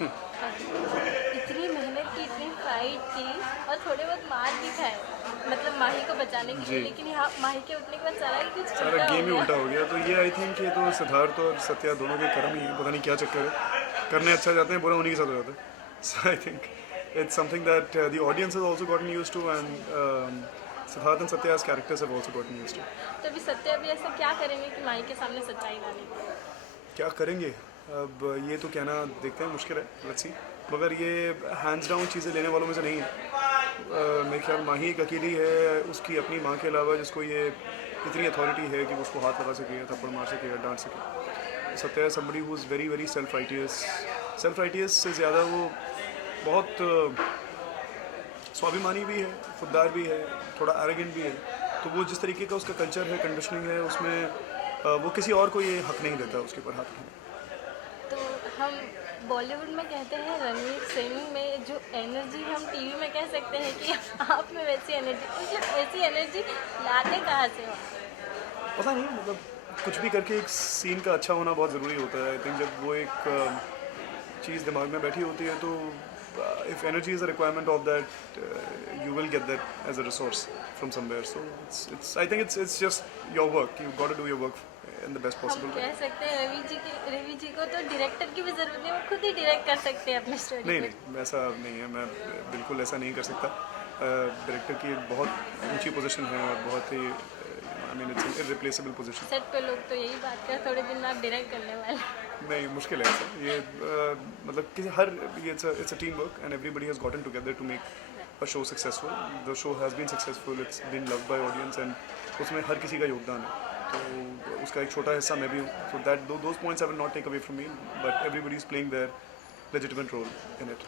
इतनी मेहनत की, इतनी फाइट की और थोड़े बहुत मार भी खाए, मतलब माही को बचाने के लिए, जी। लेकिन यहाँ माही के उठने के बाद सारा ही कुछ सारा उल्टा हो गेम ही गया। उल्टा हो गया। तो ये आई थिंक ये तो सिद्धार्थ और सत्या दोनों के कर्म ही है, पता नहीं क्या चक्कर है, करने अच्छा जाते हैं, बुरा उन्हीं के साथ हो जाता है। So I think it's something that the audience has also gotten used to and Siddharth and Satya's characters have also gotten used to। तो अभी सत्या भी ऐसा क्या करेंगे कि माही के सामने सच्चाई लाने की? क्या करेंगे अब ये तो कहना देखते हैं, मुश्किल है, लेट्स सी। मगर ये हैंड्स डाउन चीज़ें लेने वालों में से नहीं है। मेरे ख्याल माही एक अकेली है उसकी अपनी माँ के अलावा जिसको ये इतनी अथॉरिटी है कि वो उसको हाथ लगा सके, थप्पड़ मार सके या डांट सके। Satya somebody who is very very self righteous से ज़्यादा वो बहुत स्वाभिमानी भी है, खुददार भी है, थोड़ा एरोगेंट भी है। तो वो जिस तरीके का उसका कल्चर है, कंडीशनिंग है, उसमें वो किसी और को ये हक नहीं देता उसके ऊपर हाथ रखने। तो हम बॉलीवुड में कहते हैं रणवीर सिंह में जो एनर्जी, हम टीवी में कह सकते हैं कि आप में वैसी एनर्जी, मतलब ऐसी एनर्जी लाते कहाँ से हो? पता नहीं, मतलब कुछ भी करके एक सीन का अच्छा होना बहुत ज़रूरी होता है। आई थिंक जब वो एक चीज़ दिमाग में बैठी होती है तो if energy is a requirement of that you will get that as a resource from somewhere. So it's I think it's just your work, you got to do your work in the best hmm possible way. कह सकते हैं रवि जी को तो director की भी ज़रूरत नहीं, वो खुद ही डायरेक्ट कर सकते हैं अपनी स्टोरी नहीं को। नहीं, ऐसा नहीं है, मैं बिल्कुल ऐसा नहीं कर सकता। डायरेक्टर की एक बहुत ऊंची पोजीशन है और बहुत ही I mean it's irreplaceable position. Set पे लोग तो यही बात कर, थोड़े दिन में आप डायरेक्ट करने वाले। नहीं, मुश्किल है ऐसा ये मतलब कि हर ये it's a team work and everybody has gotten together to make a show successful. The show has been successful, it's been loved by audience and उसमें हर किसी का योगदान है। तो उसका एक छोटा हिस्सा मैं भी हूँ। So that those points I will not take away from me, but everybody is playing their legitimate role in it.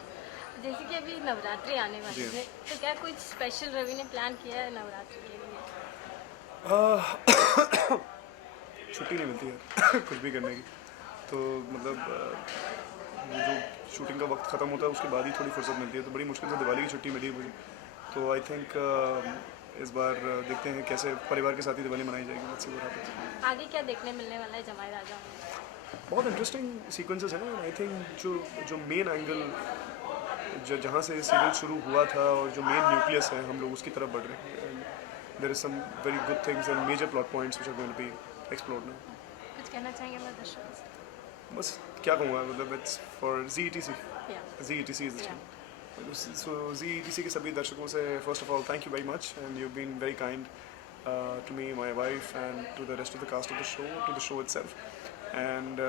जैसे कि अभी नवरात्रि आने वाली जी। है, तो क्या कुछ स्पेशल रवि ने प्लान किया है नवरात्रि के लिए? छुट्टी नहीं मिलती है कुछ भी करने की। तो मतलब वो जो शूटिंग का वक्त ख़त्म होता है उसके बाद ही थोड़ी फुर्सत मिलती है। तो बड़ी मुश्किल से दिवाली की छुट्टी मिली है मुझे। तो आई थिंक इस बार देखते हैं कैसे परिवार के साथ ही दिवाली मनाई जाएगी। Let's see what happens. आगे क्या देखने मिलने वाला है जमाई राजा में? बहुत इंटरेस्टिंग सीक्वेंसेस हैं। आई थिंक जो जो मेन एंगल जहाँ से सीरियल शुरू हुआ था और जो मेन न्यूक्लियस है हम लोग उसकी तरफ बढ़ रहे हैं। There is some very good things and major plot points which are going to be explored now. कुछ कहना चाहेंगे हमारे दर्शकों से? बस क्या कहूँगा, मतलब इट्स फॉर ZETC। या ZETC इज द या चैनल। सो ZETC के सभी दर्शकों से first of all thank you very much and you been very kind to me, my wife and to the rest of the cast of the show, to the show itself. And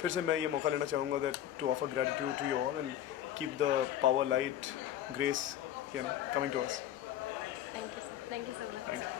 फिर से मैं ये मौका लेना चाहूँगा that to offer gratitude to you all and keep the power, light, grace coming to us. Thank you sir, thank you so much. Thank you.